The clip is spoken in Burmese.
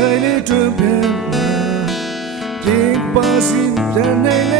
This kind of how tiny to be Big bossy ပြန်နေလေည